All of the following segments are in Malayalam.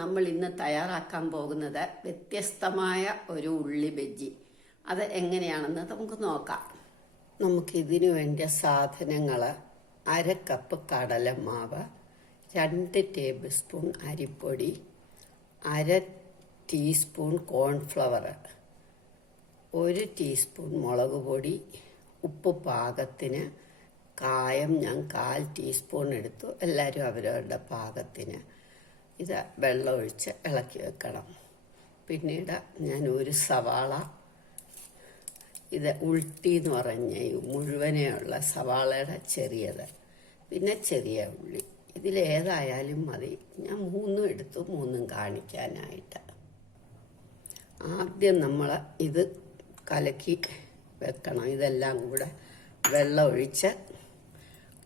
നമ്മൾ ഇന്ന് തയ്യാറാക്കാൻ പോകുന്നത് വ്യത്യസ്തമായ ഒരു ഉള്ളി ബജ്ജി. അത് എങ്ങനെയാണെന്ന് നമുക്ക് നോക്കാം. നമുക്കിതിനു വേണ്ട സാധനങ്ങൾ: 1/2 കപ്പ് കടലമാവ്, 2 ടേബിൾ സ്പൂൺ അരിപ്പൊടി, 1/2 ടീസ്പൂൺ കോൺഫ്ലവർ, 1 ടീസ്പൂൺ മുളക് പൊടി, ഉപ്പ് പാകത്തിന്, കായം ഞാൻ 1/4 ടീസ്പൂൺ എടുത്തു. എല്ലാവരും അവരവരുടെ പാകത്തിന്. ഇത് വെള്ളമൊഴിച്ച് ഇളക്കി വെക്കണം. പിന്നീട് ഞാൻ 1 സവാള, ഇത് ഉൾട്ടി എന്ന് പറഞ്ഞ മുഴുവനെയുള്ള സവാളയുടെ ചെറിയത്, പിന്നെ ചെറിയ ഉള്ളി. ഇതിലേതായാലും മതി. ഞാൻ 3 എടുത്തു, 3 കാണിക്കാനായിട്ട്. ആദ്യം നമ്മൾ ഇത് കലക്കി വെക്കണം. ഇതെല്ലാം കൂടെ വെള്ളമൊഴിച്ച്,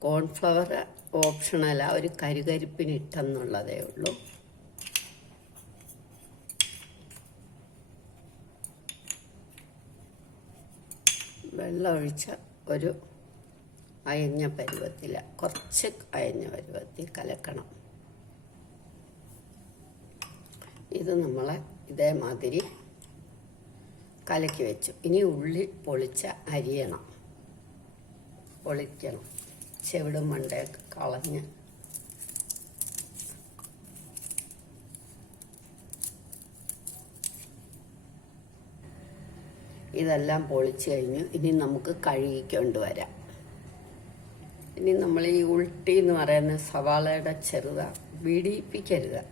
കോൺഫ്ലവർ ഓപ്ഷണല, ഒരു കരുകരിപ്പിന് ഇട്ടെന്നുള്ളതേ ഉള്ളൂ. വെള്ളമൊഴിച്ച് ഒരു അയഞ്ഞ പരുവത്തിൽ, കുറച്ച് അയഞ്ഞ പരുവത്തിൽ കലക്കണം. ഇത് നമ്മൾ ഇതേമാതിരി കലക്കി വെച്ചു. ഇനി ഉള്ളി പൊളിച്ച് അരിയണം, പൊളിക്കണം. ചെവിടും മണ്ടയൊക്കെ കളഞ്ഞ് ഇതെല്ലാം പൊളിച്ച് കഴിഞ്ഞു. ഇനി നമുക്ക് കഴുകിക്കൊണ്ടുവരാം. ഇനി നമ്മൾ ഈ ഉൾട്ടി എന്ന് പറയുന്ന സവാളയുടെ ചെറുത വിടിയിപ്പിക്കരുത്.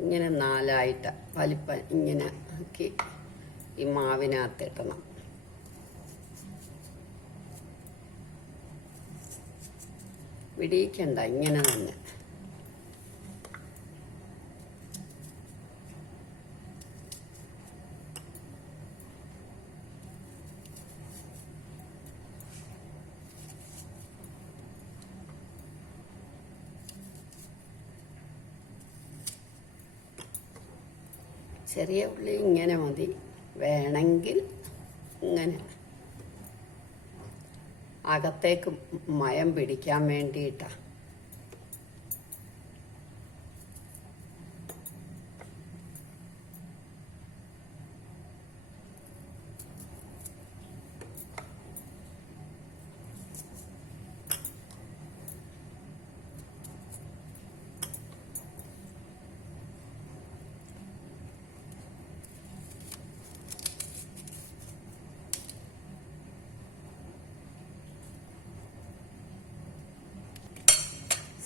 ഇങ്ങനെ 4ആയിട്ട് വലിപ്പം ഇങ്ങനെ ആക്കി ഈ മാവിനകത്തിടണം. വിടിയിക്കണ്ട, ഇങ്ങനെ തന്നെ. ചെറിയ ഉള്ളി ഇങ്ങനെ മതി. വേണമെങ്കിൽ ഇങ്ങനെ അകത്തേക്ക് മയം പിടിക്കാൻ വേണ്ടിയിട്ടാണ്.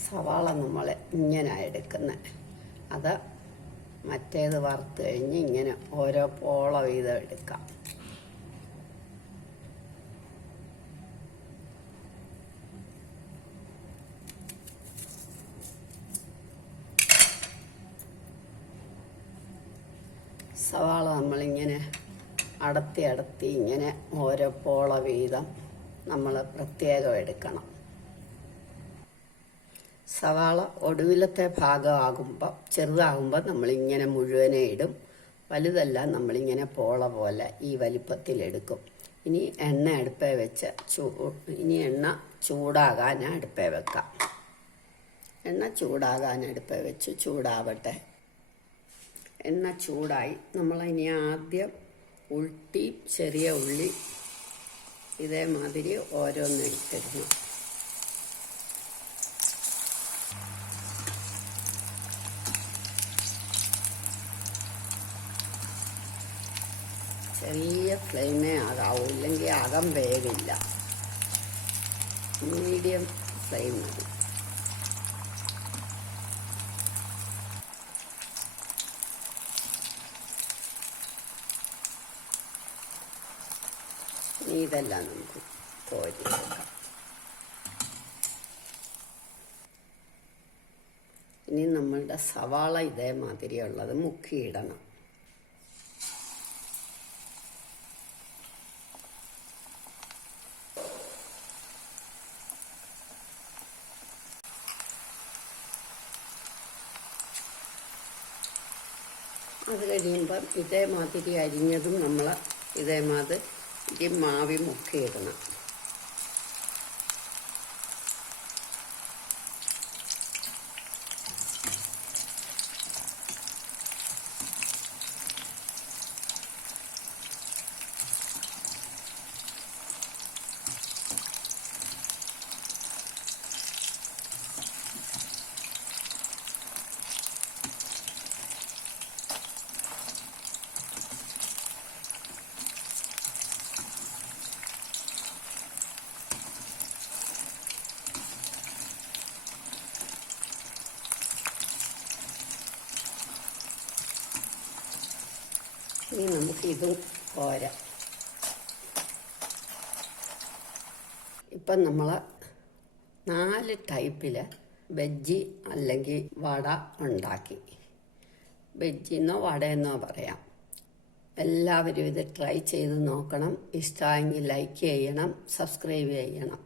സവാള നമ്മൾ ഇങ്ങനെ എടുക്കുന്നത്. അത് മറ്റേത് വറുത്ത് കഴിഞ്ഞ് ഇങ്ങനെ ഓരോ പോള വീതം എടുക്കാം. സവാള നമ്മളിങ്ങനെ അടത്തി ഇങ്ങനെ ഓരോ പോള വീതം നമ്മൾ പ്രത്യേകം എടുക്കണം. സവാള ഒടുവിലത്തെ ഭാഗമാകുമ്പോൾ, ചെറുതാകുമ്പോൾ നമ്മളിങ്ങനെ മുഴുവനെ ഇടും. വലുതെല്ലാം നമ്മളിങ്ങനെ പോള പോലെ ഈ വലിപ്പത്തിലെടുക്കും. ഇനി എണ്ണ അടുപ്പേ വെച്ച് ഇനി എണ്ണ ചൂടാകാൻ അടുപ്പേ വെക്കാം. എണ്ണ ചൂടാകാൻ അടുപ്പേ വെച്ച് ചൂടാവട്ടെ. എണ്ണ ചൂടായി. നമ്മളിനി ആദ്യം ഉൾട്ടി, ചെറിയ ഉള്ളി ഇതേമാതിരി ഓരോന്നെടുത്തിടണം. ചെറിയ ഫ്ലെയിമേ ആകാവൂ, ഇല്ലെങ്കിൽ അകം വേവില്ല. മീഡിയം ഫ്ലെയിം മതി. ഇനി ഇതെല്ലാം നമുക്ക് കോരി വെക്കാം. ഇനി നമ്മളുടെ സവാള ഇതേമാതിരിയുള്ളത് മുക്കിയിടണം. അത് കഴിയുമ്പം ഇതേമാതിരി അരിഞ്ഞതും നമ്മൾ ഇതേമാതിരി മാവി മുക്കിയിടണം. ഇനി നമുക്ക് ഇതും പോരാം. ഇപ്പം നമ്മൾ 4 ടൈപ്പിൽ ബജ്ജി അല്ലെങ്കിൽ വട ഉണ്ടാക്കി. ബജ്ജിന്നോ വടയെന്നോ പറയാം. എല്ലാവരും ഇത് ട്രൈ ചെയ്ത് നോക്കണം. ഇഷ്ടമായെങ്കിൽ ലൈക്ക് ചെയ്യണം, സബ്സ്ക്രൈബ് ചെയ്യണം.